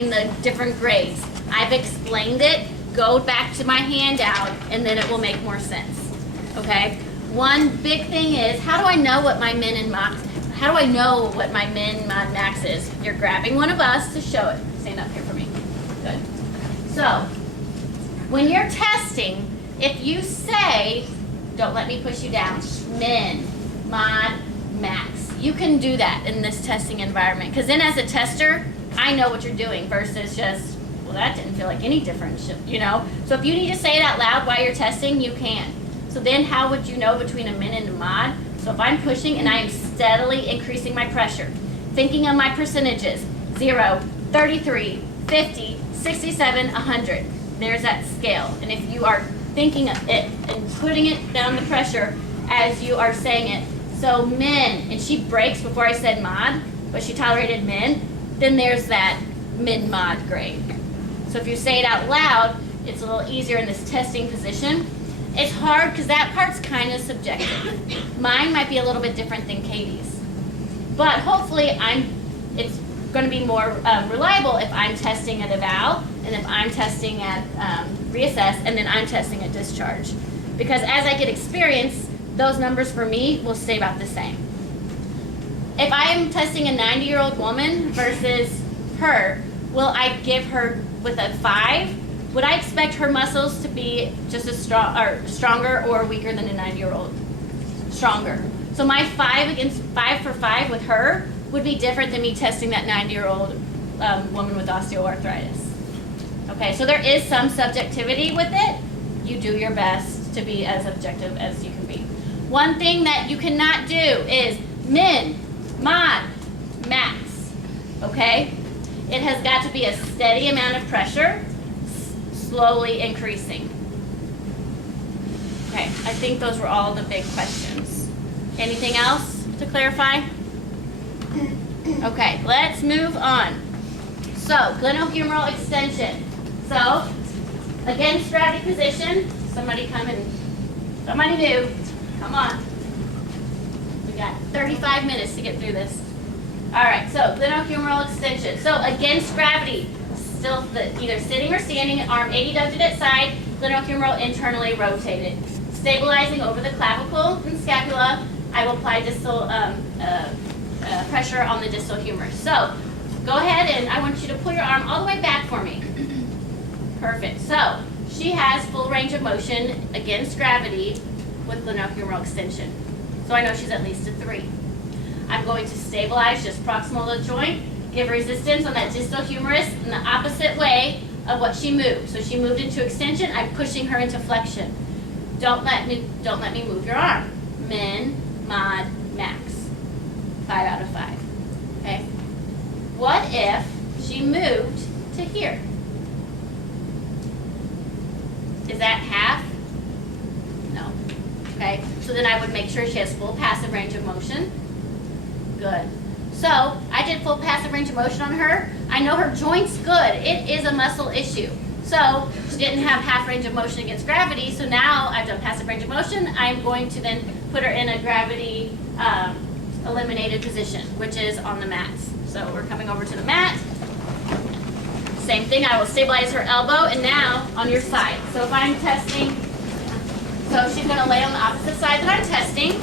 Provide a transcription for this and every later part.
the different grades. I've explained it. Go back to my handout and then it will make more sense. Okay? One big thing is, how do I know what my min and max, how do I know what my min, mod, max is? You're grabbing one of us to show it. Stand up here for me. Good. So, when you're testing, if you say, don't let me push you down, min, mod, max, you can do that in this testing environment. Because then as a tester, I know what you're doing versus just, well, that didn't feel like any difference, you know? So if you need to say it out loud while you're testing, you can. So then how would you know between a min and a mod? So if I'm pushing and I am steadily increasing my pressure, thinking of my percentages, 0, 33, 50, 67, 100. There's that scale. And if you are thinking of it and putting it down the pressure as you are saying it, so min, and she breaks before I said mod, but she tolerated min, then there's that min-mod grade. So if you say it out loud, it's a little easier in this testing position. It's hard because that part's kind of subjective. Mine might be a little bit different than Katie's. But hopefully it's going to be more reliable if I'm testing at eval, and if I'm testing at reassess, and then I'm testing at discharge. Because as I get experience, those numbers for me will stay about the same. If I am testing a 90-year-old woman versus her, will I give her with a 5? Would I expect her muscles to be just as strong, or stronger or weaker than a 90-year-old? Stronger. So my 5 for 5 with her would be different than me testing that 90-year-old woman with osteoarthritis. Okay, so there is some subjectivity with it. You do your best to be as objective as you can be. One thing that you cannot do is min, mod, max, okay? It has got to be a steady amount of pressure, slowly increasing. Okay, I think those were all the big questions. Anything else to clarify? Okay, let's move on. So, glenohumeral extension. So, against gravity position, somebody new, come on. We got 35 minutes to get through this. All right, so glenohumeral extension. So against gravity, still either sitting or standing, arm adducted at side, glenohumeral internally rotated. Stabilizing over the clavicle and scapula, I will apply distal pressure on the distal humerus. So go ahead and I want you to pull your arm all the way back for me. Perfect. So she has full range of motion against gravity with glenohumeral extension. So I know she's at least a 3. I'm going to stabilize just proximal to the joint, give resistance on that distal humerus in the opposite way of what she moved. So she moved into extension, I'm pushing her into flexion. Don't let me move your arm. Min, mod, max. 5 out of 5. Okay? What if she moved to here? Is that half? No. Okay, so then I would make sure she has full passive range of motion. Good. So I did full passive range of motion on her. I know her joint's good. It is a muscle issue. So she didn't have half range of motion against gravity. So now I've done passive range of motion. I'm going to then put her in a gravity eliminated position, which is on the mat. So we're coming over to the mat. Same thing, I will stabilize her elbow, and now on your side. So if I'm testing, so she's going to lay on the opposite side that I'm testing.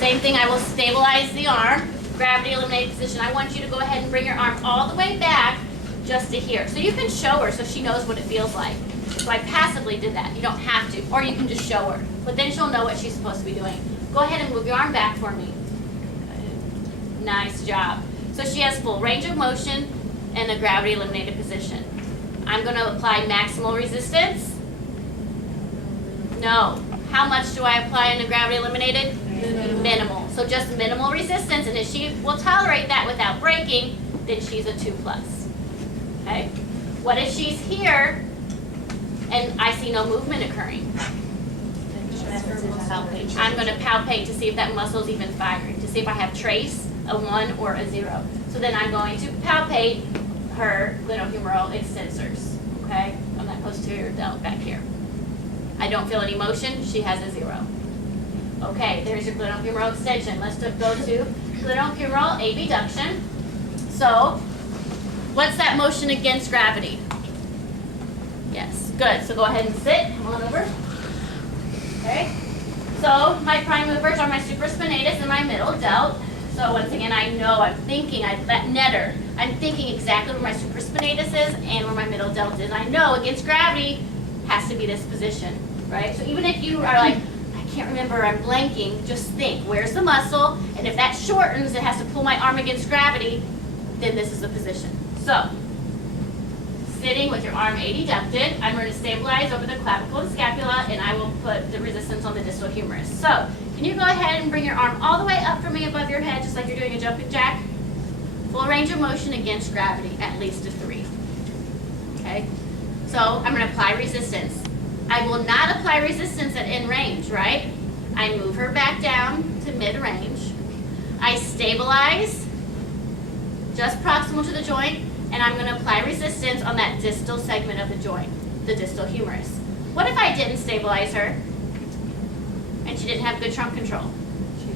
Same thing, I will stabilize the arm, gravity eliminated position. I want you to go ahead and bring your arm all the way back just to here. So you can show her so she knows what it feels like. So I passively did that. You don't have to, or you can just show her. But then she'll know what she's supposed to be doing. Go ahead and move your arm back for me. Good. Nice job. So she has full range of motion in a gravity eliminated position. I'm going to apply maximal resistance. No. How much do I apply in a gravity eliminated? Minimal. So just minimal resistance, and if she will tolerate that without breaking, then she's a 2+. Okay? What if she's here and I see no movement occurring? I'm going to palpate to see if that muscle is even firing, to see if I have trace, a 1 or a 0. So then I'm going to palpate her glenohumeral extensors, okay, on that posterior delt back here. I don't feel any motion. She has a 0. Okay, there's your glenohumeral extension. Let's go to glenohumeral abduction. So What's that motion against gravity? Yes, good. So go ahead and sit. Come on over. Okay. So my prime movers are my supraspinatus and my middle delt. So once again, I know I'm thinking, that netter, I'm thinking exactly where my supraspinatus is and where my middle delt is. I know against gravity has to be this position, right? So even if you are like, I can't remember, I'm blanking, just think, where's the muscle? And if that shortens, it has to pull my arm against gravity, then this is the position. So, sitting with your arm adducted, I'm going to stabilize over the clavicle and scapula, and I will put the resistance on the distal humerus. So, can you go ahead and bring your arm all the way up for me above your head, just like you're doing a jumping jack? Full range of motion against gravity, at least a 3. Okay? So, I'm going to apply resistance. I will not apply resistance at end range, right? I move her back down to mid-range. I stabilize just proximal to the joint, and I'm going to apply resistance on that distal segment of the joint, the distal humerus. What if I didn't stabilize her and she didn't have good trunk control?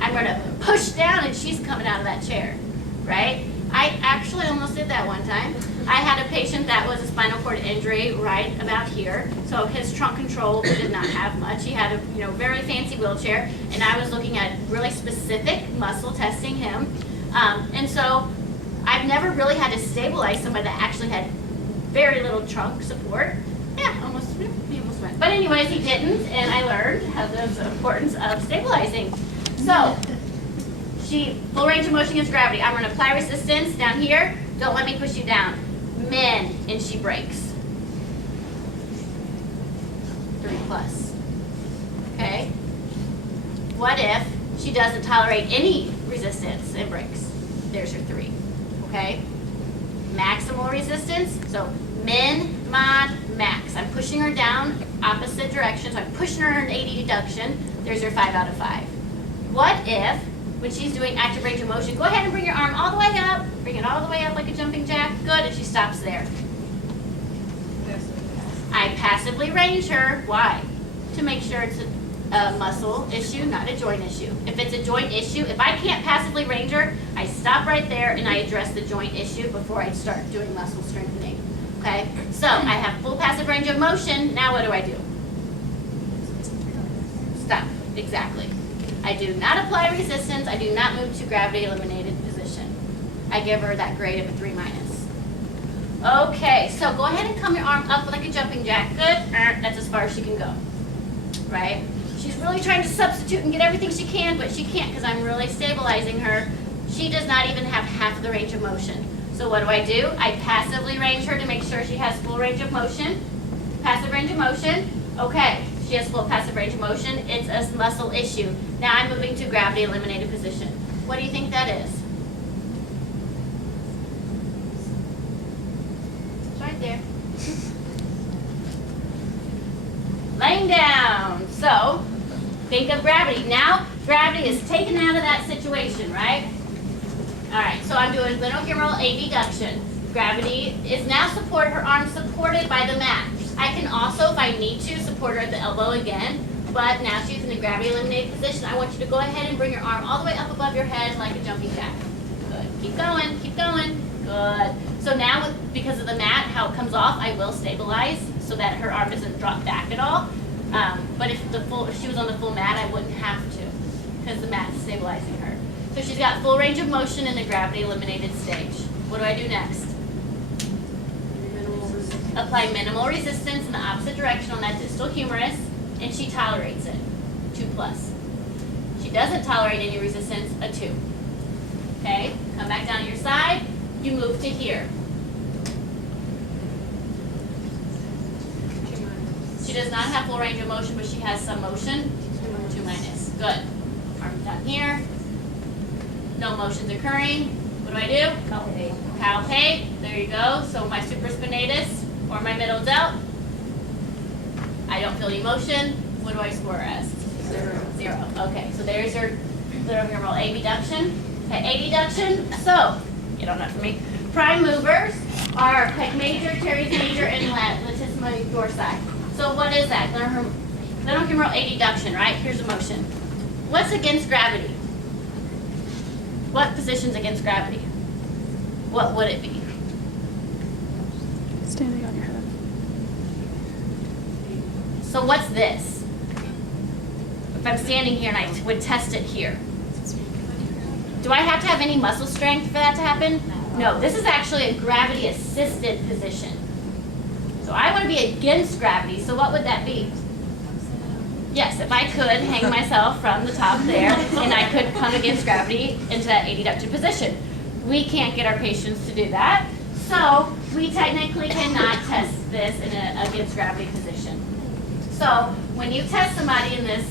I'm going to push down and she's coming out of that chair, right? I actually almost did that one time. I had a patient that was a spinal cord injury right about here, so his trunk control did not have much. He had a very fancy wheelchair, and I was looking at really specific muscle testing him, and so I've never really had to stabilize somebody that actually had very little trunk support. Yeah, he almost went. But anyways, he didn't, and I learned how the importance of stabilizing. So, full range of motion against gravity. I'm going to apply resistance down here. Don't let me push you down. Min, and she breaks. 3+. Okay? What if she doesn't tolerate any resistance and breaks? There's her 3. Okay? Maximal resistance. So min, mod, max. I'm pushing her down opposite direction. So I'm pushing her in 80 deduction. There's her 5 out of 5. What if, when she's doing active range of motion, go ahead and bring your arm all the way up. Bring it all the way up like a jumping jack. Good, and she stops there. I passively range her. Why? To make sure it's a muscle issue, not a joint issue. If it's a joint issue, if I can't passively range her, I stop right there and I address the joint issue before I start doing muscle strengthening. Okay? So I have full passive range of motion. Now what do? Stop. Exactly. I do not apply resistance. I do not move to gravity eliminated position. I give her that grade of a 3-. Okay, so go ahead and come your arm up like a jumping jack. Good. That's as far as she can go. Right? She's really trying to substitute and get everything she can, but she can't because I'm really stabilizing her. She does not even have half of the range of motion. So what do? I passively range her to make sure she has full range of motion. Passive range of motion. Okay, she has full passive range of motion. It's a muscle issue. Now I'm moving to gravity eliminated position. What do you think that is? It's right there. Laying down. So, think of gravity. Now, gravity is taken out of that situation, right? All right, so I'm doing glenohumeral abduction. Gravity is now her arm supported by the mat. I can also, if I need to, support her at the elbow again, but now she's in the gravity eliminated position. I want you to go ahead and bring your arm all the way up above your head like a jumping jack. Good. Keep going, keep going. Good. So now, because of the mat, how it comes off, I will stabilize so that her arm doesn't drop back at all. But if she was on the full mat, I wouldn't have to because the mat is stabilizing her. So she's got full range of motion in the gravity eliminated stage. What do I do next? Apply minimal resistance in the opposite direction on that distal humerus, and she tolerates it. 2+. She doesn't tolerate any resistance, a 2. Okay, come back down to your side. You move to here. She does not have full range of motion, but she has some motion. 2-. Good. Arm down here. No motions occurring. What do? Palpate. There you go. So my supraspinatus or my middle delt. I don't feel any motion. What do I score as? 0. Okay. So there's your glenohumeral abduction. Okay, abduction. So get on that for me. Prime movers are pec major, teres major, and latissimus dorsi. So what is that? Glenohumeral abduction, right? Here's a motion. What's against gravity? What position's against gravity? What would it be? Standing on your head. So what's this? If I'm standing here and I would test it here. Do I have to have any muscle strength for that to happen? No, this is actually a gravity assisted position. So I want to be against gravity, so what would that be? Yes, if I could hang myself from the top there and I could come against gravity into that adducted position. We can't get our patients to do that, so we technically cannot test this in an against gravity position. So when you test somebody in this,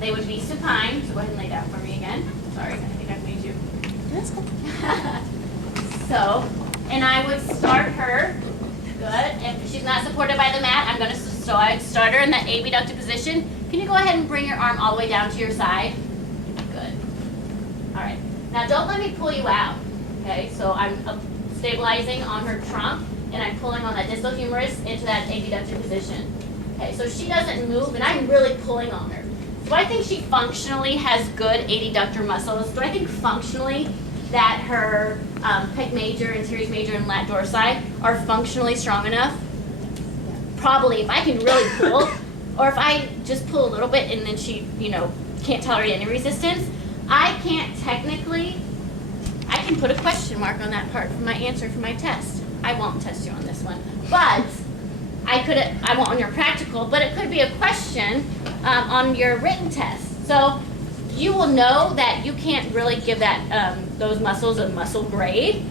they would be supine. So go ahead and lay down for me again. Sorry, I think I've made you. That's cool. So, and I would start her. Good. If she's not supported by the mat, I'm going to start her in that abducted position. Can you go ahead and bring your arm all the way down to your side? Good. All right. Now don't let me pull you out. Okay. So I'm stabilizing on her trunk, and I'm pulling on that distal humerus into that abducted position. Okay. So she doesn't move, and I'm really pulling on her. Do I think she functionally has good adductor muscles? Do I think functionally that her pec major, anterior major, and lat dorsi are functionally strong enough? Probably, if I can really pull, or if I just pull a little bit and then she, can't tolerate any resistance, I can't technically, I can put a question mark on that part for my answer for my test. I won't test you on this one, but I won't on your practical, but it could be a question on your written test. So you will know that you can't really give that those muscles a muscle grade,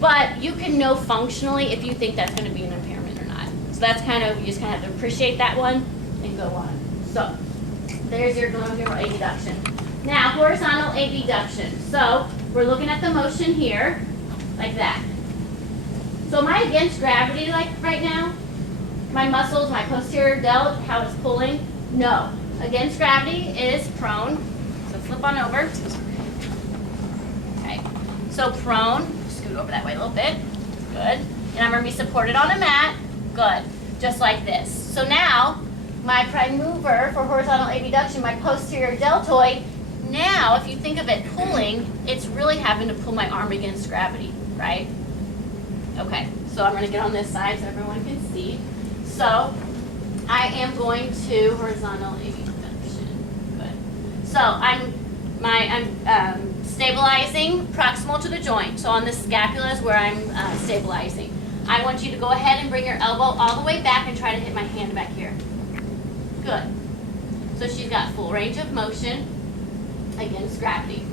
but you can know functionally if you think that's going to be an impairment or not. So that's you just kind of have to appreciate that one and go on. So there's your glenohumeral abduction. Now horizontal abduction. So we're looking at the motion here, like that. So am I against gravity like right now? My muscles, my posterior delt, how it's pulling? No. Against gravity is prone. So flip on over. Okay. So prone, scoot over that way a little bit. Good. And I'm going to be supported on a mat. Good. Just like this. So now, my prime mover for horizontal abduction, my posterior deltoid, now if you think of it pulling, it's really having to pull my arm against gravity, right? Okay. So I'm going to get on this side so everyone can see. So I am going to horizontal abduction. Good. So I'm stabilizing proximal to the joint. So on the scapula is where I'm stabilizing. I want you to go ahead and bring your elbow all the way back and try to hit my hand back here. Good. So she's got full range of motion against gravity.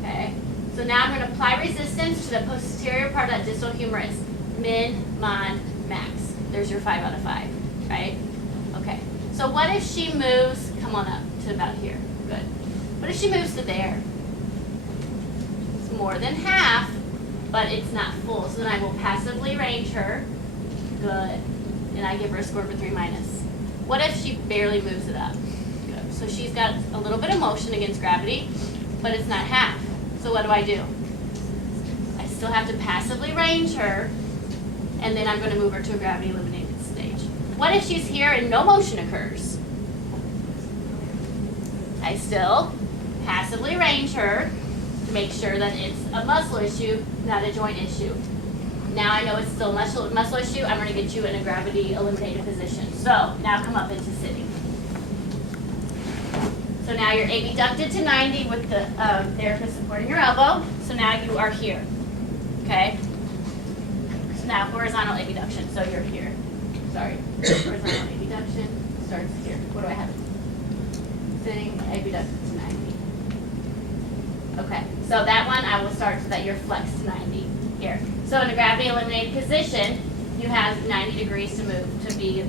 Okay. So now I'm going to apply resistance to the posterior part of that distal humerus. Min, mon, max. There's your 5 out of 5, right? Okay. So what if she moves, come on up to about here. Good. What if she moves to there? It's more than half, but it's not full. So then I will passively range her. Good. And I give her a score of a 3 minus. What if she barely moves it up? Good. So she's got a little bit of motion against gravity, but it's not half. So what do? I still have to passively range her, and then I'm going to move her to a gravity eliminated stage. What if she's here and no motion occurs? I still passively range her to make sure that it's a muscle issue, not a joint issue. Now I know it's still a muscle issue. I'm going to get you in a gravity eliminated position. So now come up into sitting. So now you're abducted to 90 with the therapist supporting your elbow. So now you are here. Okay? So now horizontal abduction. So you're here. Sorry. Horizontal abduction starts here. What do I have? Sitting, abducted to 90. Okay. So that one I will start so that you're flexed to 90 here. So in a gravity eliminated position, you have 90 degrees to move to be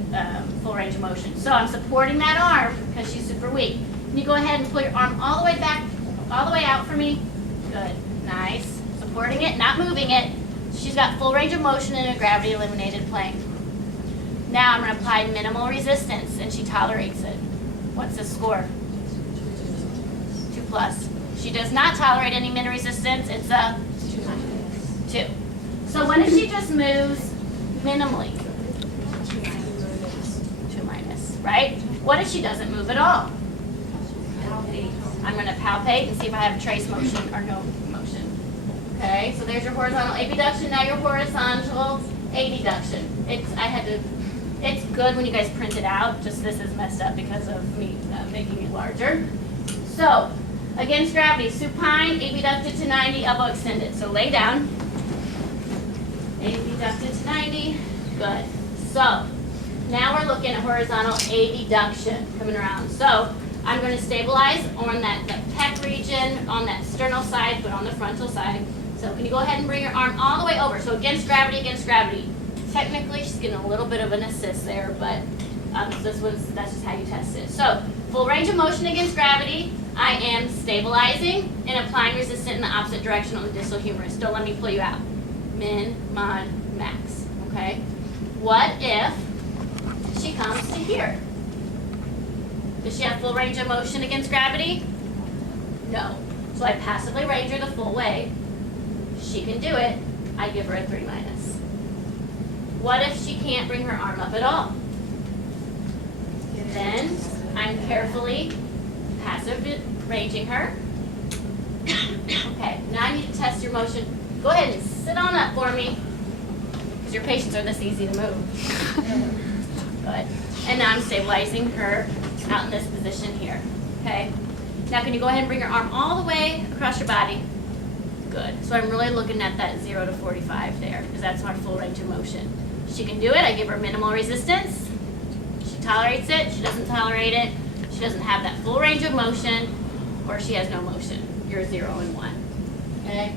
full range of motion. So I'm supporting that arm because she's super weak. Can you go ahead and pull your arm all the way back, all the way out for me? Good. Nice. Supporting it, not moving it. She's got full range of motion in a gravity eliminated plane. Now I'm going to apply minimal resistance, and she tolerates it. What's the score? 2 plus. She does not tolerate any min resistance. It's a 2. So what if she just moves minimally? 2 minus, right? What if she doesn't move at all? I'm going to palpate and see if I have trace motion or no motion. Okay, so there's your horizontal abduction. Now your horizontal Abduction. It's good when you guys print it out, just this is messed up because of me making it larger. So, against gravity, supine, abducted to 90, elbow extended. So lay down, abducted to 90, good. So, now we're looking at horizontal abduction, coming around. So, I'm going to stabilize on that pec region, on that sternal side, but on the frontal side. So can you go ahead and bring your arm all the way over? So against gravity, against gravity. Technically, she's getting a little bit of an assist there, but that's just how you test it. So full range of motion against gravity. I am stabilizing and applying resistance in the opposite direction on the distal humerus. Don't let me pull you out. Min, mod, max. Okay. What if she comes to here? Does she have full range of motion against gravity? No. So I passively range her the full way. She can do it. I give her a 3 minus. What if she can't bring her arm up at all? Then I'm carefully passive ranging her. Okay, now I need to test your motion. Go ahead and sit on up for me, because your patients are this easy to move. Good. And now I'm stabilizing her out in this position here. Okay? Now can you go ahead and bring your arm all the way across your body? Good. So I'm really looking at that 0 to 45 there, because that's our full range of motion. She can do it. I give her minimal resistance. She tolerates it. She doesn't tolerate it. She doesn't have that full range of motion, or she has no motion. You're 0 and 1. Okay?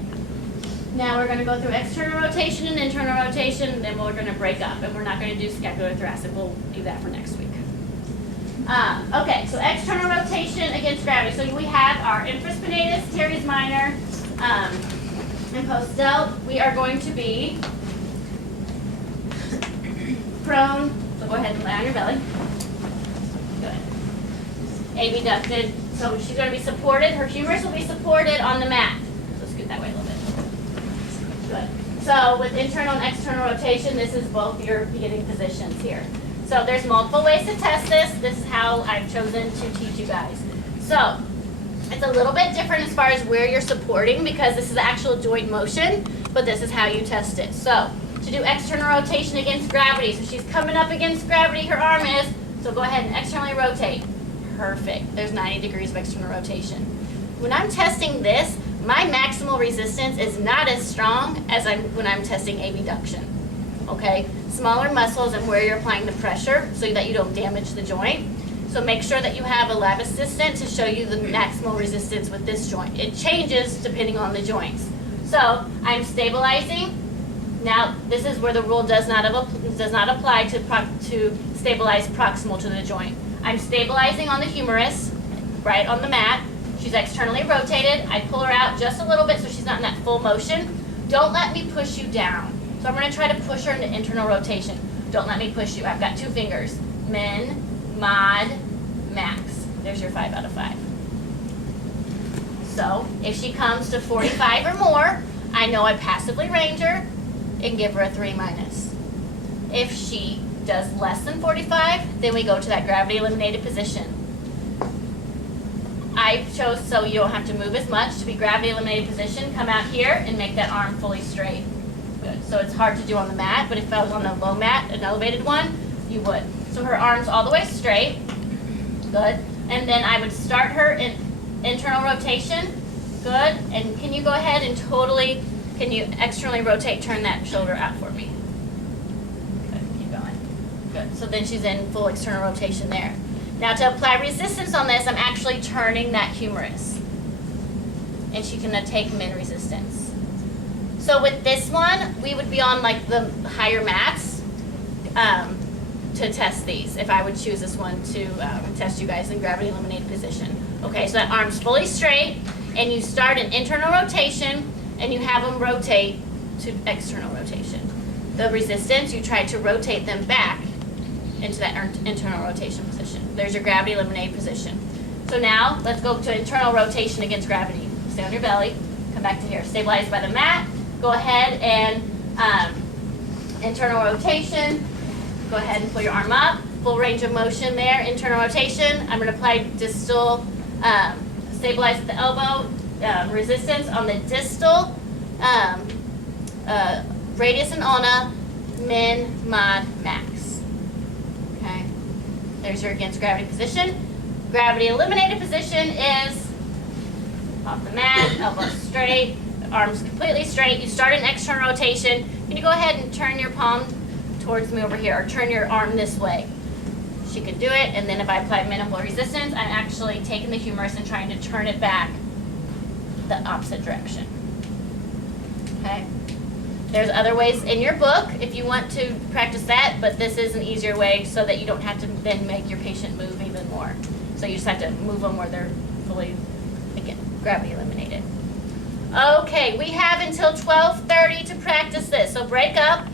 Now we're going to go through external rotation and internal rotation, then we're going to break up, and we're not going to do scapulothoracic. We'll do that for next week. Okay, so external rotation against gravity. So we have our infraspinatus, teres minor, and post-delt. We are going to be prone, so go ahead and lay on your belly. Good. Abducted, so she's going to be supported. Her humerus will be supported on the mat. So scoot that way a little bit. Good. So with internal and external rotation, this is both your beginning positions here. So there's multiple ways to test this. This is how I've chosen to teach you guys. So it's a little bit different as far as where you're supporting, because this is actual joint motion, but this is how you test it. So to do external rotation against gravity, so she's coming up against gravity, her arm is, so go ahead and externally rotate. Perfect. There's 90 degrees of external rotation. When I'm testing this, my maximal resistance is not as strong as when I'm testing abduction. Okay? Smaller muscles and where you're applying the pressure so that you don't damage the joint. So make sure that you have a lab assistant to show you the maximal resistance with this joint. It changes depending on the joints. So I'm stabilizing. Now this is where the rule does not apply to stabilize proximal to the joint. I'm stabilizing on the humerus, right on the mat. She's externally rotated. I pull her out just a little bit so she's not in that full motion. Don't let me push you down. So I'm going to try to push her into internal rotation. Don't let me push you. I've got 2 fingers. Min, mod, max. There's your 5 out of 5. So if she comes to 45 or more, I know I passively range her and give her a 3 minus. If she does less than 45, then we go to that gravity eliminated position. I chose so you don't have to move as much to be gravity eliminated position. Come out here and make that arm fully straight. Good. So it's hard to do on the mat, but if I was on the low mat, an elevated one, you would. So her arm's all the way straight. Good. And then I would start her in internal rotation. Good. And can you go ahead and can you externally rotate, turn that shoulder out for me? Good. Keep going. Good. So then she's in full external rotation there. Now to apply resistance on this, I'm actually turning that humerus. And she can take min resistance. So with this one, we would be on like the higher mats to test these, if I would choose this one to test you guys in gravity eliminated position. Okay, so that arm's fully straight, and you start an internal rotation, and you have them rotate to external rotation. The resistance, you try to rotate them back into that internal rotation position. There's your gravity eliminated position. So now, let's go to internal rotation against gravity. Stay on your belly, come back to here. Stabilize by the mat. Go ahead and internal rotation. Go ahead and pull your arm up. Full range of motion there. Internal rotation. I'm going to apply distal, stabilize at the elbow, resistance on the distal, radius and ulna, min, mod, max. Okay? There's your against gravity position. Gravity eliminated position is off the mat, elbows straight, arms completely straight. You start an external rotation. Can you go ahead and turn your palm towards me over here, or turn your arm this way? She could do it, and then if I apply minimal resistance, I'm actually taking the humerus and trying to turn it back the opposite direction. Okay? There's other ways in your book if you want to practice that, but this is an easier way so that you don't have to then make your patient move even more. So you just have to move them where they're fully, again, gravity eliminated. Okay, we have until 12:30 to practice this. So break up,